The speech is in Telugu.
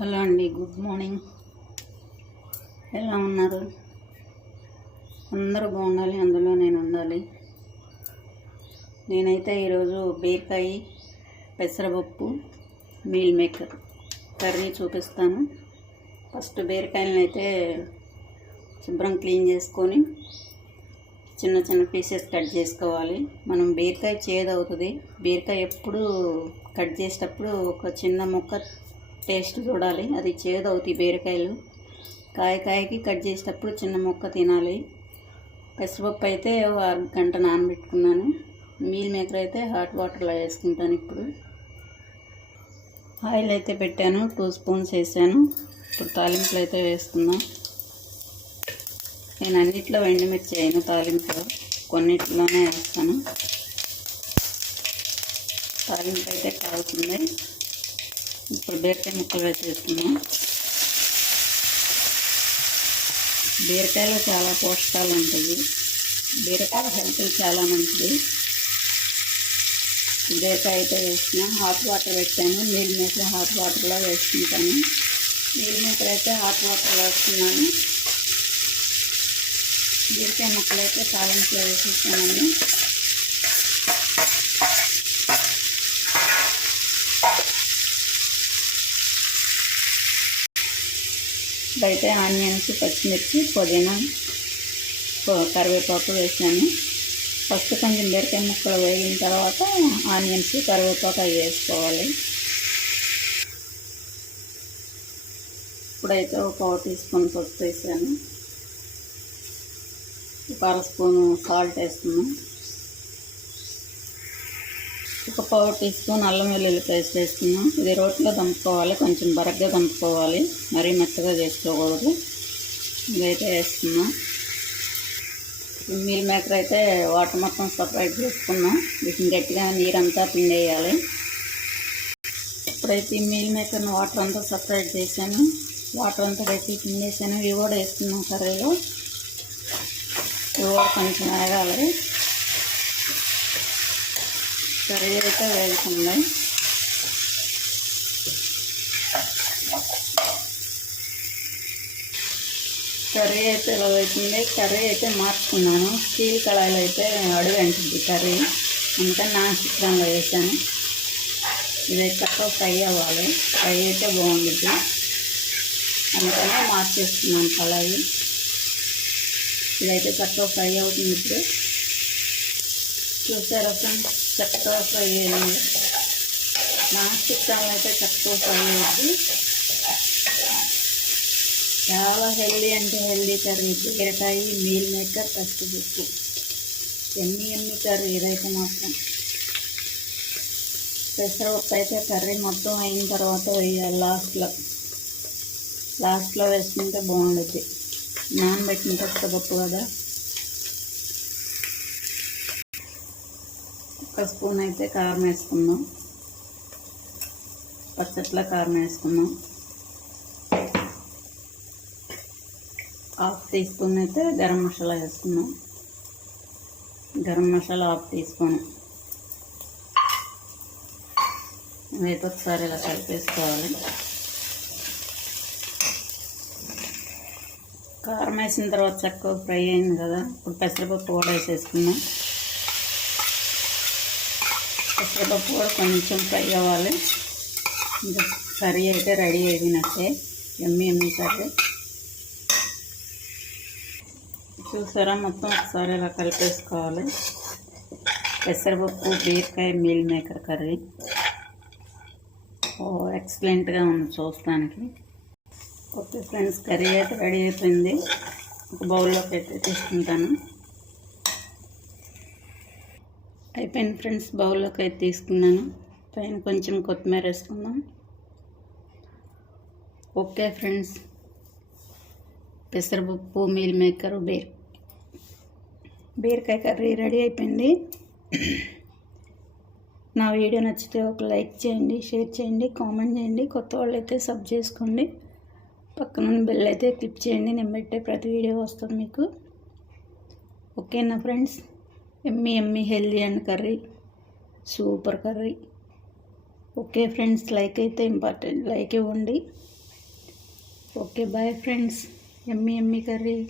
హలో అండి గుడ్ మార్నింగ్. ఎలా ఉన్నారు? అందరూ బాగుండాలి అందులో నేను ఉండాలి. నేనైతే ఈరోజు బీరకాయ పెసరపప్పు మీల్ మేకర్ కర్రీ చూపిస్తాను. ఫస్ట్ బీరకాయలను అయితే శుభ్రం క్లీన్ చేసుకొని చిన్న చిన్న పీసెస్ కట్ చేసుకోవాలి. మనం బీరకాయ చేదు అవుతుంది. బీరకాయ ఎప్పుడు కట్ చేసేటప్పుడు ఒక చిన్న ముక్క టేస్ట్ చూడాలి. అది చేదు అవుతాయి బీరకాయలు. కాయ కాయకి కట్ చేసేటప్పుడు చిన్న ముక్క తినాలి. పెసరపప్పు అయితే ఒక గంట నానబెట్టుకున్నాను. మీల్ మేకర్ అయితే హాట్ వాటర్లో వేసుకుంటాను ఇప్పుడు. ఆయిల్ అయితే పెట్టాను. టూ స్పూన్స్ వేసాను. ఇప్పుడు తాలింపులు అయితే వేసుకుందాం నేను అన్నిట్లో ఎండుమిర్చి అయిన తాలింపులో కొన్నిట్లోనే వేస్తాను. తాలింపు అయితే కావుతుంది ఇప్పుడు బీరకాయ ముక్కలు వేసేస్తున్నాం బీరకాయలో చాలా పోషకాలు ఉంటాయి. బీరకాయ హెల్త్ చాలా మంచిది. బీరకాయ అయితే వేసిన హాట్ వాటర్ పెట్టాను. నీళ్ళు మేకలు హాట్ వాటర్లో వేసుకుంటాను. నీళ్ళు మేకలు అయితే హాట్ వాటర్లో వేస్తున్నాను. బీరకాయ ముక్కలు అయితే కాలంలో వేసేస్తానండి ఇప్పుడైతే ఆనియన్స్ పచ్చిమిర్చి పుదీనా కరివేపాకు వేసాను. ఫస్ట్ కొంచెం బీరకాయ ముక్కలు వేగిన తర్వాత ఆనియన్స్ కరివేపాకు అవి వేసుకోవాలి. ఇప్పుడైతే ఒక టీ స్పూన్ పసుపు వేసాను. ఒక అర స్పూను సాల్ట్ వేస్తున్నాను ఒక పావు టీ స్పూన్ అల్లం వెల్లుల్లి పేస్ట్ వేస్తున్నాం ఇది రోట్లో దంపుకోవాలి కొంచెం బరగ్గా దంపుకోవాలి. మరీ మెత్తగా చేసుకోకూడదు. ఇదైతే వేస్తున్నాం మీల్ మేకర్ అయితే వాటర్ మొత్తం సపరేట్ చేసుకున్నాం వీటిని గట్టిగా నీరంతా పిండేయాలి. ఇప్పుడైతే ఈ మీల్ మేకర్ని వాటర్ అంతా సపరేట్ చేశాను. వాటర్ అంతా గట్టి పిండేసాను ఇవి కూడా వేస్తున్నాం కర్రీలో. ఇవి కూడా కొంచెం వేగాలి. కర్రీ అయితే వేగుతుంది కర్రీ అయితే ఇలా అవుతుంది కర్రీ అయితే మార్చుకున్నాను. స్టీల్ కళాయిలో అయితే అడుగు అంటుంది కర్రీ. అందుకని నాన్ స్టిక్ దానిలో వేసాను ఇది తక్కువ ఫ్రై అవ్వాలి. ఫ్రై అయితే బాగుంటుంది అందుకనే మార్చేస్తున్నాను కళాయి ఇదైతే తక్కువ ఫ్రై అవుతుంది ఇప్పుడు. చూసారా ఫ్రెండ్స్? చక్కగా ఫ్రై అయ్యింది నాస్టిక్ స్టిక్ అయితే చక్కగా ఫ్రై అయ్యింది చాలా హెల్దీ అంటే హెల్దీ కర్రీ. బీరకాయ మీల్ మేకర్ పసుపు ఎన్ని ఎన్ని కర్రీ ఇదైతే మాత్రం. పెసరపప్పు అయితే కర్రీ మొత్తం అయిన తర్వాత వేయాలి లాస్ట్లో. లాస్ట్లో వేసుకుంటే బాగుండుద్ది. నానబెట్టిన పెసరపప్పు కదా. ఒక స్పూన్ అయితే కారం వేసుకుందాం. పచ్చట్ల కారం వేసుకుందాం. హాఫ్ టీ స్పూన్ అయితే గరం మసాలా వేసుకున్నాం garam masala half teaspoon. ఇవైతే ఒకసారి ఇలా కలిపేసుకోవాలి. కారం వేసిన తర్వాత చక్కగా ఫ్రై అయింది కదా. ఇప్పుడు పెసరపప్పు కూడా వేసేసుకున్నాం పెసరపప్పు కూడా కొంచెం ఫ్రై అవ్వాలి. ఇంకా కర్రీ అయితే రెడీ అయిపోయినట్టే ఎమ్మి ఎమ్మి కర్రీ. చూసారా? మొత్తం ఒకసారి ఇలా కలిపేసుకోవాలి. పెసరపప్పు బీరకాయ మీల్ మేకర్ కర్రీ. ఓ ఎక్సలెంట్గా ఉంది చూస్తానికి. ఓకే ఫ్రెండ్స్ కర్రీ అయితే రెడీ అయిపోయింది. ఒక బౌల్లోకి అయితే తీసుకుంటాను. అయిపోయింది ఫ్రెండ్స్ బౌల్లోకి అయితే తీసుకున్నాను. పైన కొంచెం కొత్తిమీర వేసుకుందాం. ఓకే ఫ్రెండ్స్ పెసరపప్పు మీల్ మేకర్ బీర్ బీరకాయ కర్రీ రెడీ అయిపోయింది. నా వీడియో నచ్చితే ఒక లైక్ చేయండి షేర్ చేయండి కామెంట్ చేయండి. కొత్త వాళ్ళు అయితే సబ్ చేసుకోండి. పక్కన బెల్ అయితే క్లిక్ చేయండి. నేను పెట్టే ప్రతి వీడియో వస్తుంది మీకు. ఓకేనా friends? Yummy yummy healthy and curry. Super curry. Okay friends like అయితే ఇంపార్టెంట్. లైక్ ఇవ్వండి. Okay bye friends. Yummy yummy curry.